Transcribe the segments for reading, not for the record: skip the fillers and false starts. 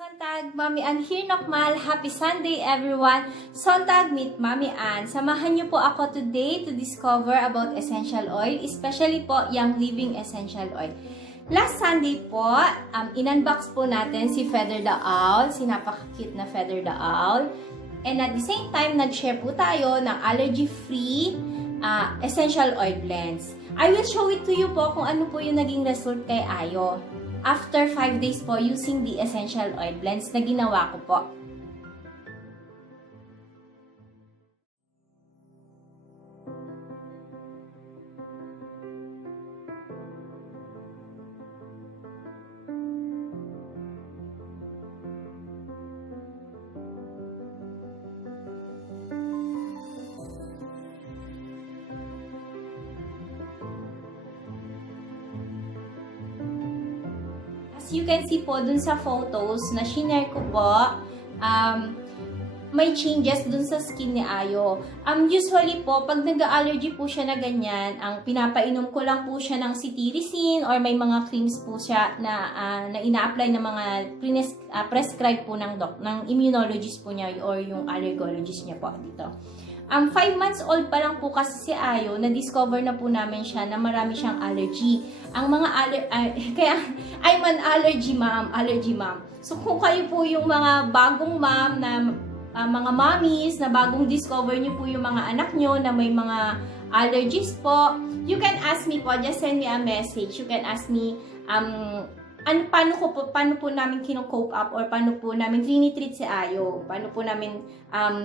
Sontag, Mami Ann here nokmal. Happy Sunday everyone! Sontag meet Mami Ann. Samahan niyo po ako today to discover about essential oil, especially po yung living essential oil. Last Sunday po, in-unbox po natin si Feather the Owl, si napaka-cute na Feather the Owl. And at the same time, nag-share po tayo ng allergy-free essential oil blends. I will show it to you po kung ano po yung naging result kay Ayo after 5 days po using the essential oil blends na ginawa ko po. As you can see po dun sa photos na shinare ko po, may changes dun sa skin ni Ayo. Usually po, pag nag-allergy po siya na ganyan, ang pinapainom ko lang po siya ng cetirizine or may mga creams po siya na ina-apply ng mga prescribe po ng immunologist po niya or yung allergologist niya po dito. 5 months old pa lang po kasi si Ayo, na-discover na po namin siya na marami siyang allergy. Ang mga kaya, I'm an allergy mom. So kung kayo po yung mga bagong mom na mga mommies na bagong discover niyo po yung mga anak nyo na may mga allergies po, you can ask me po, just send me a message. You can ask me, paano po namin kino-cope up or paano po namin trinitreat si Ayo, paano po namin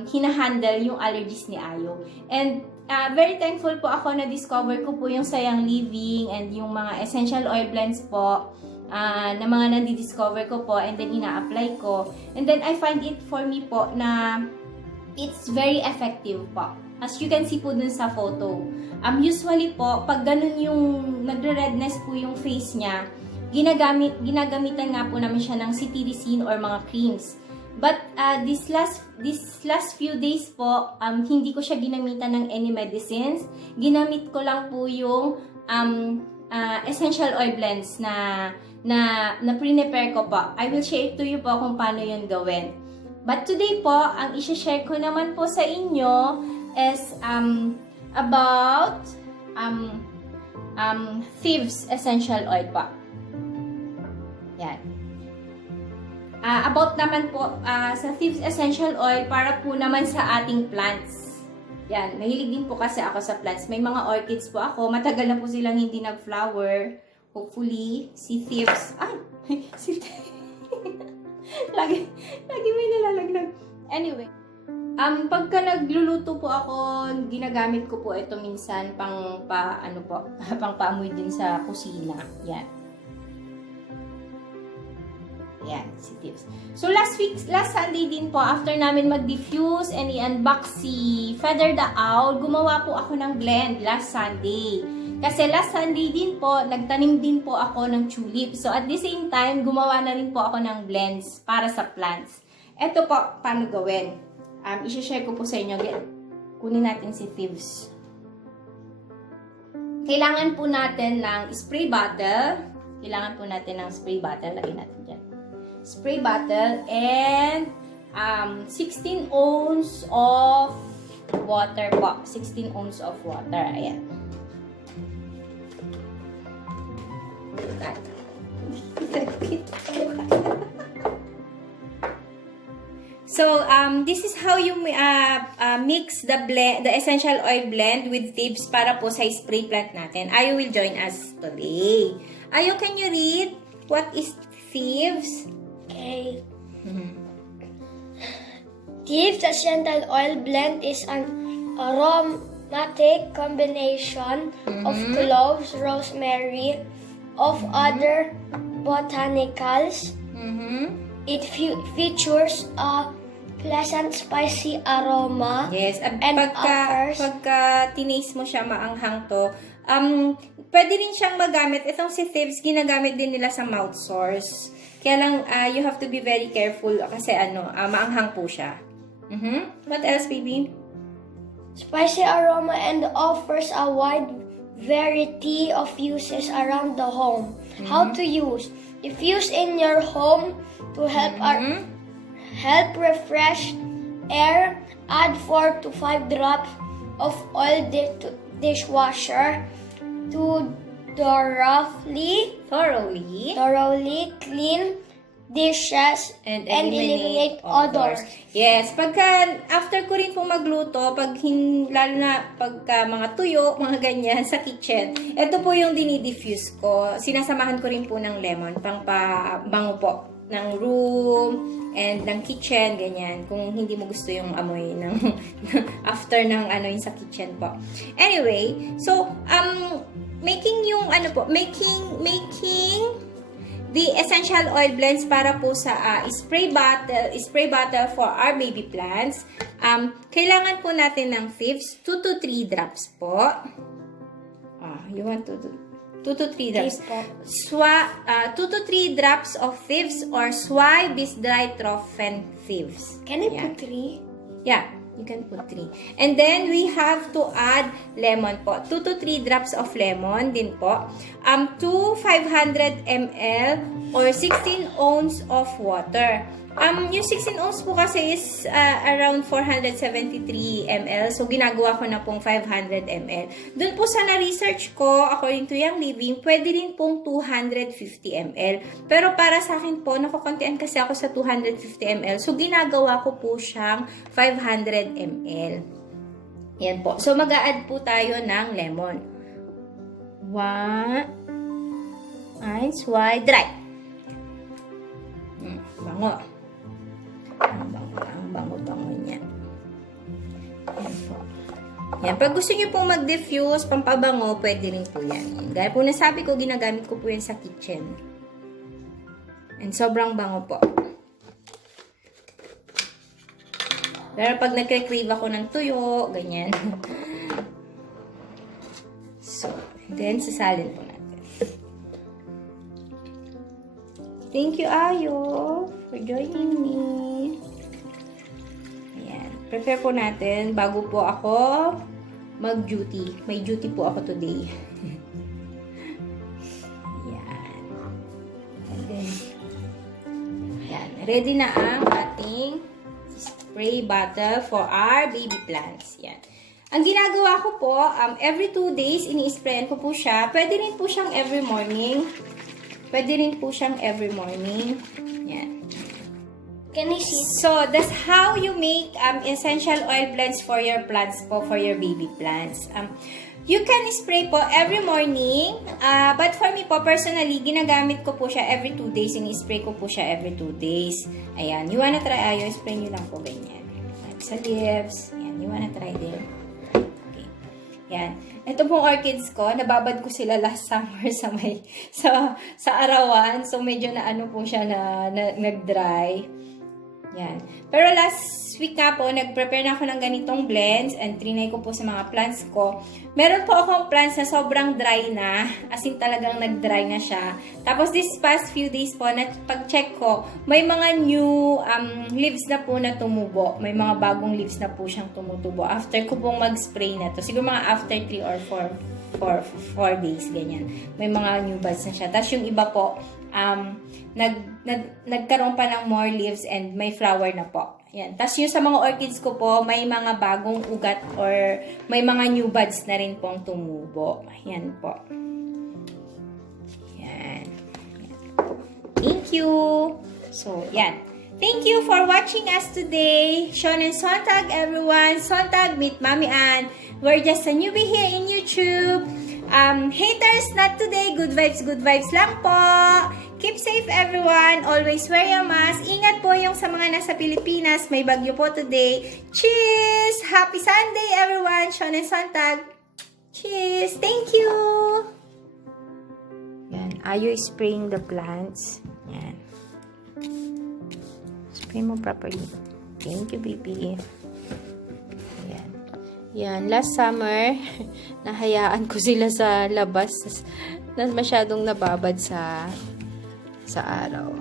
hinahandle yung allergies ni Ayo. And very thankful po ako na discover ko po yung Sayang Living and yung mga essential oil blends po na mga nandi-discover ko po and then ina-apply ko. And then I find it for me po na it's very effective po. As you can see po dun sa photo. Usually po, pag ganun yung nagre-redness po yung face niya, ginagamitan nga po namin siya ng cetirizine or mga creams. But this last few days po, hindi ko siya ginamitan ng any medicines. Ginamit ko lang po yung essential oil blends na prepare ko po. I will share to you po kung paano yun gawin. But today po, ang i-share ko naman po sa inyo is about Thieves essential oil po. Yan. About naman po sa Thieves essential oil para po naman sa ating plants. Yan, mahilig din po kasi ako sa plants. May mga orchids po ako. Matagal na po silang hindi nag-flower. Hopefully, si Thieves... Ay! Si lagi may nilalaglag. Anyway, pagka nagluluto po ako, ginagamit ko po ito minsan pang paamoy din sa kusina. Yan. Yan, si Tips. So, last Sunday din po, after namin mag-diffuse and i-unbox si Feather the Owl, gumawa po ako ng blend last Sunday. Kasi last Sunday din po, nagtanim din po ako ng tulip. So, at the same time, gumawa na rin po ako ng blends para sa plants. Ito po, paano gawin? I-share ko po sa inyo. Kunin natin si Thieves. Kailangan po natin ng spray bottle. Lagyan natin dyan. Spray bottle and 16 ounce of water po. 16 ounce of water. Ayan. So, this is how you mix the essential oil blend with Thieves para po sa spray plant natin. Ayo will join us today. Ayo, can you read what is Thieves? Okay. Thieves essential oil blend is an aromatic combination of cloves, rosemary, of other botanicals. It features a pleasant spicy aroma. Yes, and pagka tinaste mo siya, maanghang to. Pwede rin siyang magamit. Itong si Thieves, ginagamit din nila sa mouth sores. Kaya lang, you have to be very careful kasi maanghang po siya. What else, baby? Spicy aroma and offers a wide variety of uses around the home. How to use? diffuse in your home to help refresh air. Add 4 to 5 drops of oil dishwasher to thoroughly clean dishes And eliminate odors. Yes, after ko rin po magluto, lalo na pagka mga tuyo, mga ganyan sa kitchen, ito po yung dinidiffuse ko. Sinasamahan ko rin po ng lemon, pang pabango po ng room and ng kitchen, ganyan. Kung hindi mo gusto yung amoy ng after ng yung sa kitchen po. Anyway, so making the essential oil blends para po sa spray bottle for our baby plants. Kailangan po natin ng thieves, 2 to 3 drops po. You want to do 2 to 3 drops. 2 to 3 drops of thieves or Swy Bisdrytrophen thieves. Can I put 3? Yeah, you can put 3. And then, we have to add lemon po. 2 to 3 drops of lemon din po. 500 ml or 16 ounce of water. Yung 16 ounce po kasi is around 473 ml. So, ginagawa ko na pong 500 ml. Doon po sa na-research ko, according to Young Living, pwede rin pong 250 ml. Pero para sa akin po, nakukontian kasi ako sa 250 ml. So, ginagawa ko po siyang 500 ml. Yan po. So, mag-a-add po tayo ng lemon. 1, ice, white, dry. Bango. Ang bango-bango niya. Yan po. Yan. Pag gusto niyo pong mag-diffuse, pampabango, pwede rin po yan. Dahil po nasabi ko, ginagamit ko po yan sa kitchen. And sobrang bango po. Pero pag nagre-crave ako ng tuyo, ganyan. So, then, sasalin po natin. Thank you, Ayo, for joining me. Ayan. Prepare po natin bago po ako mag-duty. May duty po ako today. Ayan. And then, ayan. Ready na ang ating spray bottle for our baby plants. Ayan. Ang ginagawa ko po, every 2 days, ini-sprayan ko po siya. Pwede rin po siyang every morning. Yan. Can I see? So, that's how you make essential oil blends for your plants po, for your baby plants. You can spray po every morning. But for me po, personally, ginagamit ko po siya every 2 days. Ini-spray ko po siya every 2 days. Ayan. You wanna try, Ayo, spray nyo lang po ganyan. Sa leaves. Ayan. You wanna try din. Okay. Yan. Ito pong orchids ko, nababad ko sila last summer sa arawan. So, medyo na ano po siya na nag-dry. Yan. Pero last week nga po, nag-prepare na ako ng ganitong blends and trinay ko po sa mga plants ko. Meron po akong plants na sobrang dry na. As in talagang nag-dry na siya. Tapos this past few days po, pag-check ko, may mga new leaves na po na tumubo. May mga bagong leaves na po siyang tumutubo. After ko pong mag-spray na to. Siguro mga after 3 or 4 days, ganyan. May mga new buds na siya. Tapos yung iba po, nagkaroon pa ng more leaves and may flower na po. Yan. Tapos yung sa mga orchids ko po, may mga bagong ugat or may mga new buds na rin pong tumubo. Yan po. Yan. Thank you. So, yan. Thank you for watching us today. Shonen Sontag, everyone. Sontag, meet Mami Ann. We're just a newbie here in YouTube. Haters, not today. Good vibes lang po. Keep safe, everyone. Always wear your mask. Ingat po yung sa mga nasa Pilipinas. May bagyo po today. Cheers! Happy Sunday, everyone. Shonen Sontag. Cheers! Thank you! Yan. Ayo spraying the plants. Yan. Spray mo properly. Thank you, baby. Yan. Yan. Last summer, nahayaan ko sila sa labas na masyadong nababad sa araw.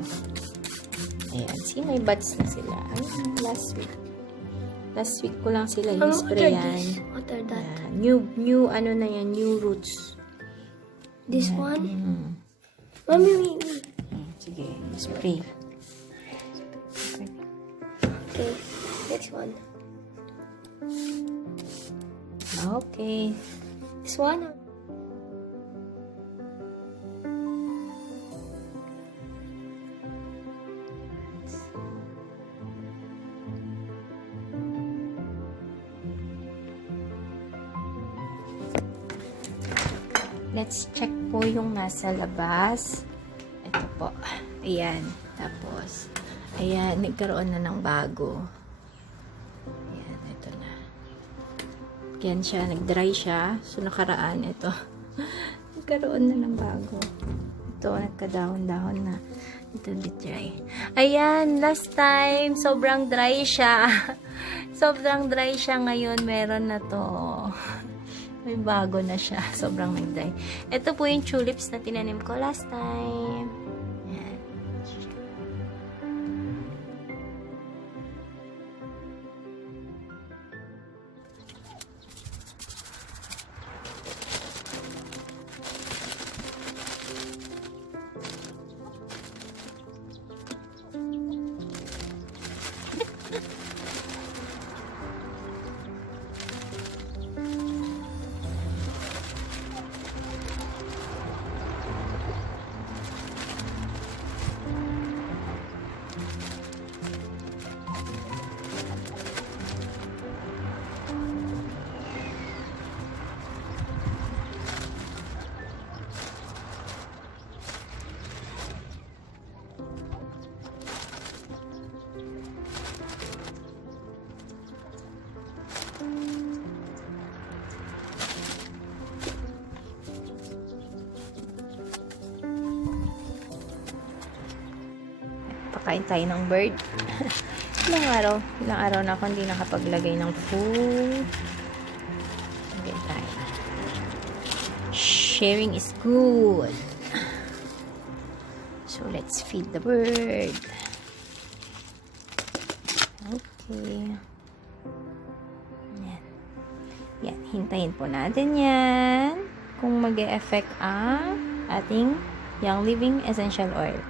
Ayan. See, may buds na sila. Ayun, last week. Last week ko lang sila i-sprayan. What are that? New, ano na yan, new roots. This Ayan. one? Mommy, wait. Sige, spray. Okay, next one. Okay. This one. Let's check po yung nasa labas. Ito po. Ayan. Tapos, ayan, nagkaroon na ng bago. Ayan, ito na. Ayan siya, nag-dry siya. So, nakaraan, ito. Nagkaroon na ng bago. Ito, nagkadahon-dahon na. Ito, bit dry. Ayan, last time, sobrang dry siya. Sobrang dry siya ngayon. Meron na to. May bago na siya. Sobrang nag-dry. Ito po yung tulips na tinanim ko last time. Ayan. Pakain tayo ng bird. Ilang araw na ako hindi nakapaglagay ng food. Lagay tayo. Sharing is good. So, let's feed the bird. Okay. Yan. Yan. Hintayin po natin yan kung mag-e-effect ang ating Young Living Essential Oil.